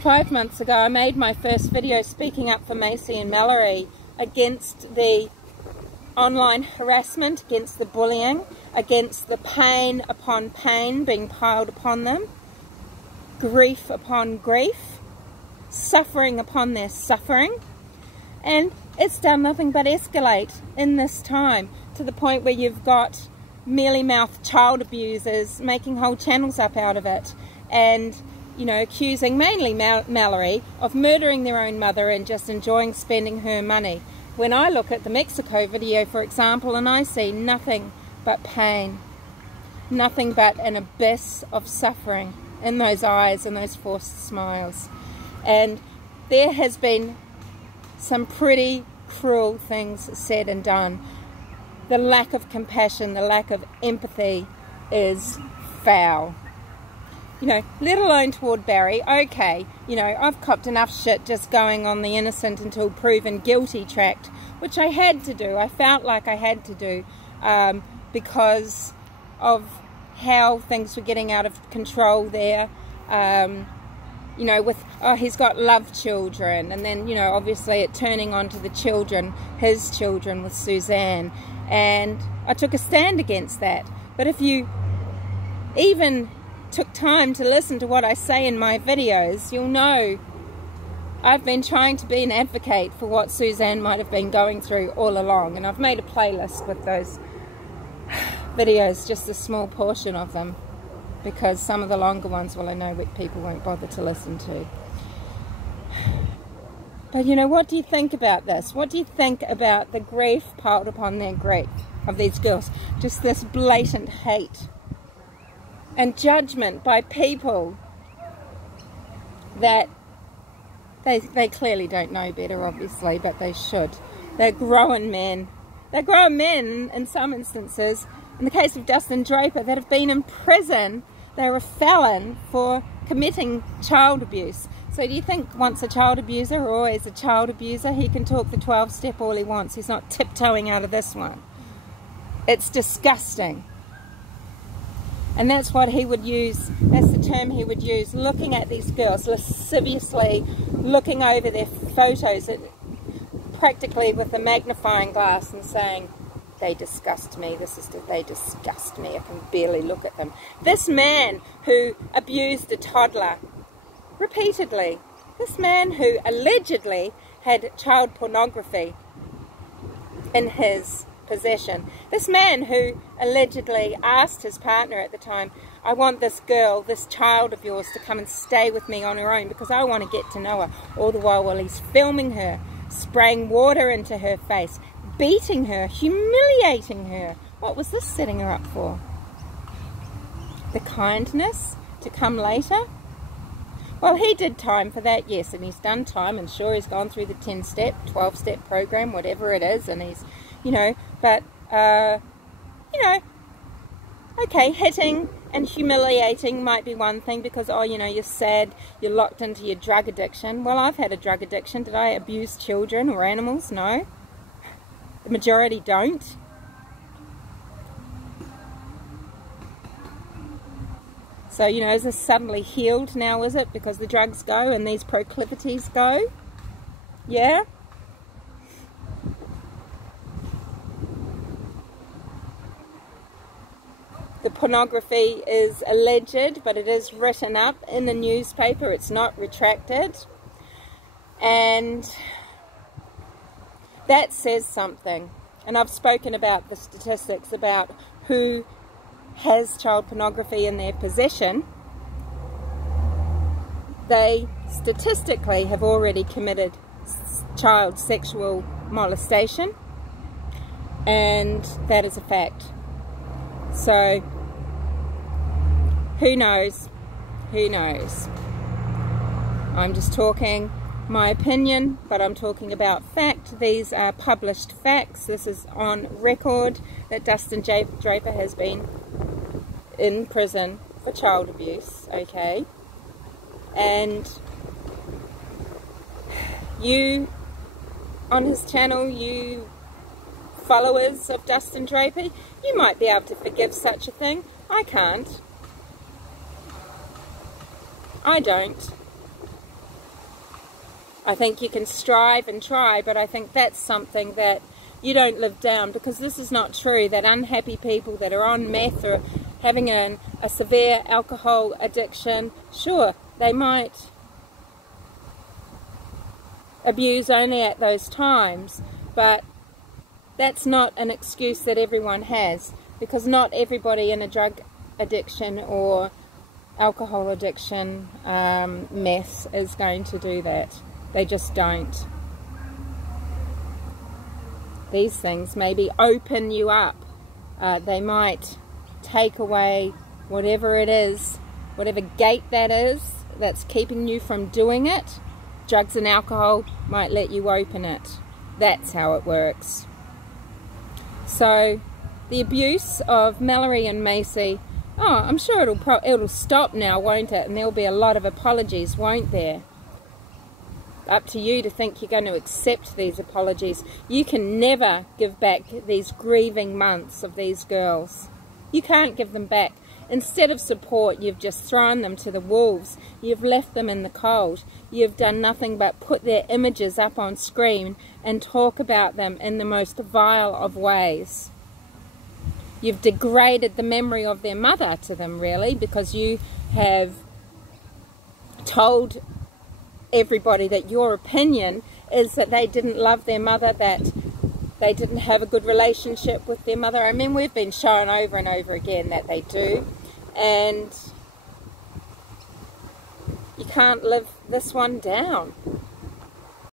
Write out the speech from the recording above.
5 months ago I made my first video speaking up for Macy and Mallory against the online harassment, against the bullying, against the pain upon pain being piled upon them, grief upon grief, suffering upon their suffering, and it's done nothing but escalate in this time to the point where you've got mealy-mouthed child abusers making whole channels up out of it, and you know, accusing mainly Mallory of murdering their own mother and just enjoying spending her money. When I look at the Mexico video, for example, and I see nothing but pain, nothing but an abyss of suffering in those eyes and those forced smiles. And there has been some pretty cruel things said and done. The lack of compassion, the lack of empathy is foul. You know, let alone toward Barry. Okay, you know, I've copped enough shit just going on the innocent until proven guilty tract, which I had to do. I felt like I had to do because of how things were getting out of control there. You know, with, oh, he's got love children, and then, you know, obviously it turning onto the children, his children with Suzanne, and I took a stand against that. But if you even took time to listen to what I say in my videos, you'll know I've been trying to be an advocate for what Suzanne might have been going through all along, and I've made a playlist with those videos, just a small portion of them, because some of the longer ones, well, I know what people won't bother to listen to. But you know, what do you think about this? What do you think about the grief piled upon their grief of these girls? Just this blatant hate and judgment by people that they clearly don't know better, obviously, but they should. They're grown men. They're grown men in some instances. In the case of Dustin Draper, that have been in prison. They're a felon for committing child abuse. So do you think once a child abuser, or always a child abuser, he can talk the 12-step all he wants? He's not tiptoeing out of this one. It's disgusting. And that's what he would use, that's the term he would use, looking at these girls lasciviously, looking over their photos practically with a magnifying glass and saying, they disgust me, they disgust me, I can barely look at them. This man who abused a toddler repeatedly, this man who allegedly had child pornography in his possession, this man who allegedly asked his partner at the time, I want this girl, this child of yours, to come and stay with me on her own because I want to get to know her, all the while he's filming her, spraying water into her face, beating her, humiliating her. What was this setting her up for? The kindness to come later? Well, he did time for that, yes, and he's done time, and sure, he's gone through the 10-step, 12-step program, whatever it is, and he's, you know, but, you know, okay, hitting and humiliating might be one thing because, oh, you know, you're sad, you're locked into your drug addiction. Well, I've had a drug addiction. Did I abuse children or animals? No. The majority don't. So, you know, is this suddenly healed now, is it? Because the drugs go and these proclivities go? Yeah? The pornography is alleged, but it is written up in the newspaper. It's not retracted. And that says something. And I've spoken about the statistics about who has child pornography in their possession. They statistically have already committed child sexual molestation, and that is a fact. So who knows? Who knows? I'm just talking my opinion, but I'm talking about fact. These are published facts. This is on record that Dustin Draper has been in prison for child abuse, okay? And you, on his channel, you followers of Dustin Draper, you might be able to forgive such a thing. I can't. I don't. I think you can strive and try, but I think that's something that you don't live down, because this is not true, that unhappy people that are on meth or having a severe alcohol addiction, sure, they might abuse only at those times, but that's not an excuse that everyone has, because not everybody in a drug addiction or alcohol addiction mess is going to do that. They just don't. These things maybe open you up. They might take away whatever it is, whatever gate that is that's keeping you from doing it. Drugs and alcohol might let you open it. That's how it works. So the abuse of Mallory and Macy, oh, I'm sure it'll stop now, won't it? And there'll be a lot of apologies, won't there? Up to you to think you're going to accept these apologies. You can never give back these grieving months of these girls. You can't give them back. Instead of support, you've just thrown them to the wolves. You've left them in the cold. You've done nothing but put their images up on screen and talk about them in the most vile of ways. You've degraded the memory of their mother to them, really, because you have told everybody that your opinion is that they didn't love their mother, that they didn't have a good relationship with their mother. I mean, we've been shown over and over again that they do, and you can't live this one down.